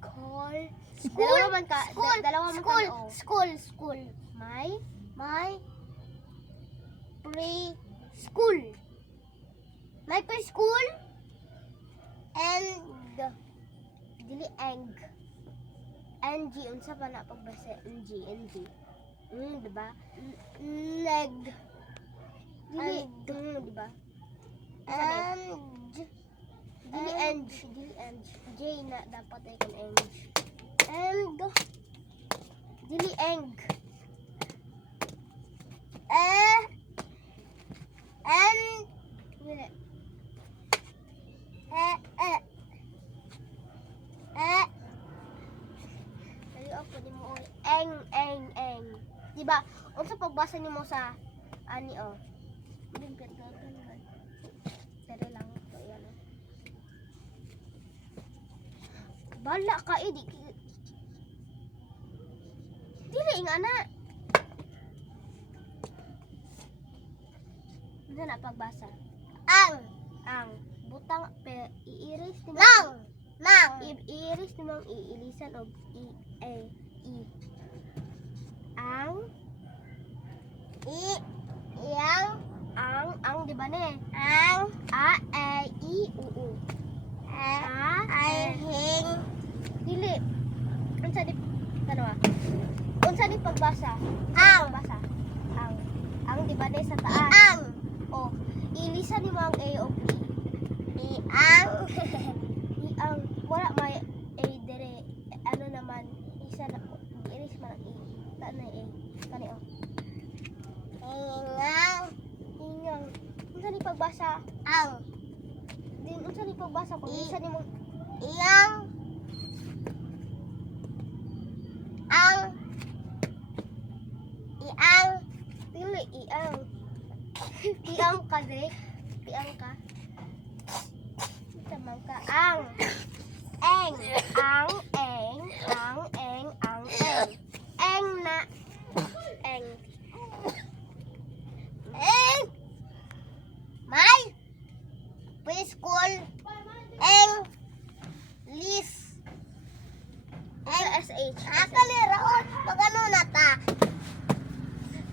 School. School. Dalawa man ka. School. Dalawa man School. ka. Oo. School. School. May Preschool. May preschool. And dili eng. NG unsa pa na pagbasa NG. Diba? Neg. Dili diba? And Dili eng. J na dapat ay kung eng. and Dili eng. and Dili. Dali ako di mo eng. Diba? Unsa pagbasa nimo sa ani Pero lang to yan. Bala ka dili nga na. Ano na pagbasa? Ang butang iiris ni nang iiris ni mong iilisan og i. Ang di ba ne? ang A, E, I, U. ay hing Dili. Unsa di Unsa di pagbasa? Ang. Pagbasa. Ang di ba ne sa taas? ang O, ilisan ni mo ang A o B. ang Ang wala may A dire. Ano naman isa na iris man ang A. Ta na A. Kani Ingang. Unsa ni pagbasa? ang Din unsa ni pagbasa kung isa ni mo iyang ang iang dili iang. Iang ka dire. Iang ka. Tamang ka. Ang eng. Eng na. Eng. may preschool eng list SH. akaliraot pag ano na ta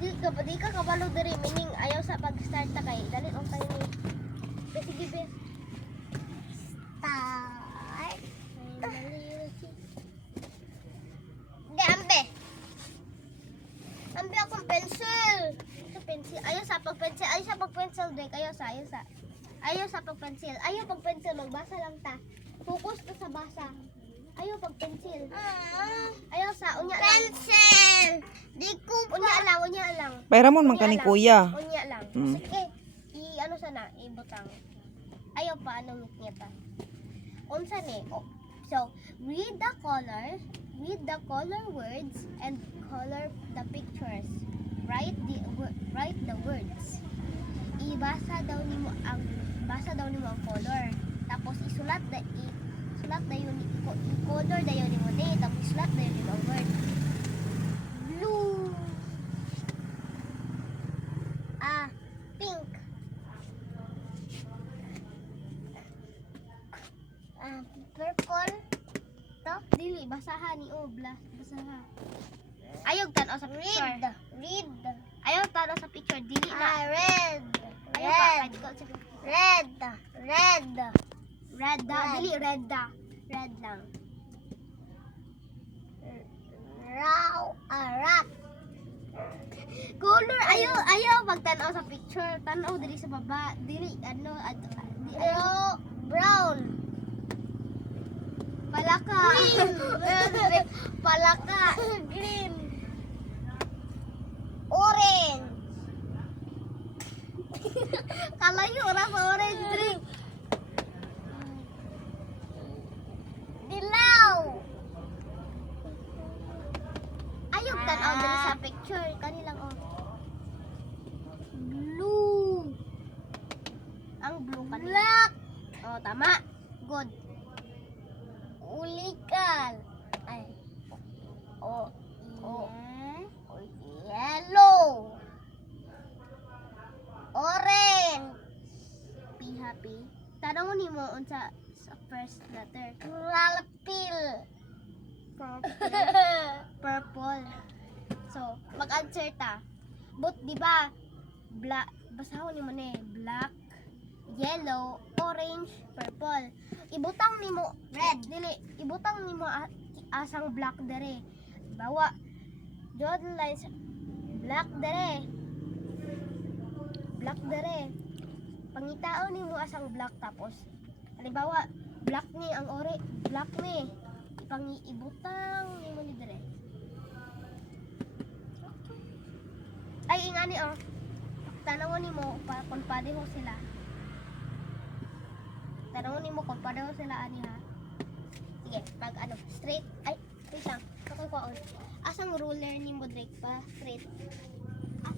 Di ka kabalo diri meaning ayaw sa pag-start ta kay dali on tayo ni. Sige be. start di ambe akong pencil Sa pencil. Ayaw sa pag-pencil Drake. Ayaw sa pag-pencil. Magbasa lang ta. Focus ka sa basa. Ayaw pag-pencil. Ayaw sa unya lang. pencil di ko Unya lang. Bayramon man ka ni kuya. Unya lang. Mm. Sige. Ano sana? Ibutang. Ayaw pa anong ngita. Unsa ni? So, read the color words and color the pictures. Write the words. Basa daw nimo ang color. Tapos isulat dayon i-color dayon nimo ni tapos isulat dayon nimo ang word. Blue. pink purple Dili basahan ni basaha. Ayaw tan-aw sa picture. read Ayaw tan-aw sa picture dili na. red Ayaw pa kay ko sa red red dili red lang. rat Color ayaw magtan-aw sa picture. Tan-aw dili sa baba. Dili brown palaka. Palaka. green orange Kalayo ra sa orange drink. dilaw Ayaw tan-aw dili sa picture kanilang blue. Ang blue kanila. black Oh, tama. Good. ulikan Ay. yellow orange Happy. Tanong ni mo unsa sa first letter. lalapil Purple. So, mag-answer ta. But, di ba, black, basahon ni mo ni, black, yellow, orange, purple. Ibutang nimo red, dili, ibutang nimo asang black dere. Bawa, draw the lines, black dere. Black dere. Pangitao nimo asang black tapos, halimbawa, black ni ang black ni. Ibutang nimo ni dere. Ay, ingani oh. Tanawon nimo kung pareho sila. Tanawon nimo kung pareho sila ani ha. Sige, pag ano, straight. Ay, wait lang. Ako ko. Asang ruler nimo Drake pa? Straight. Asang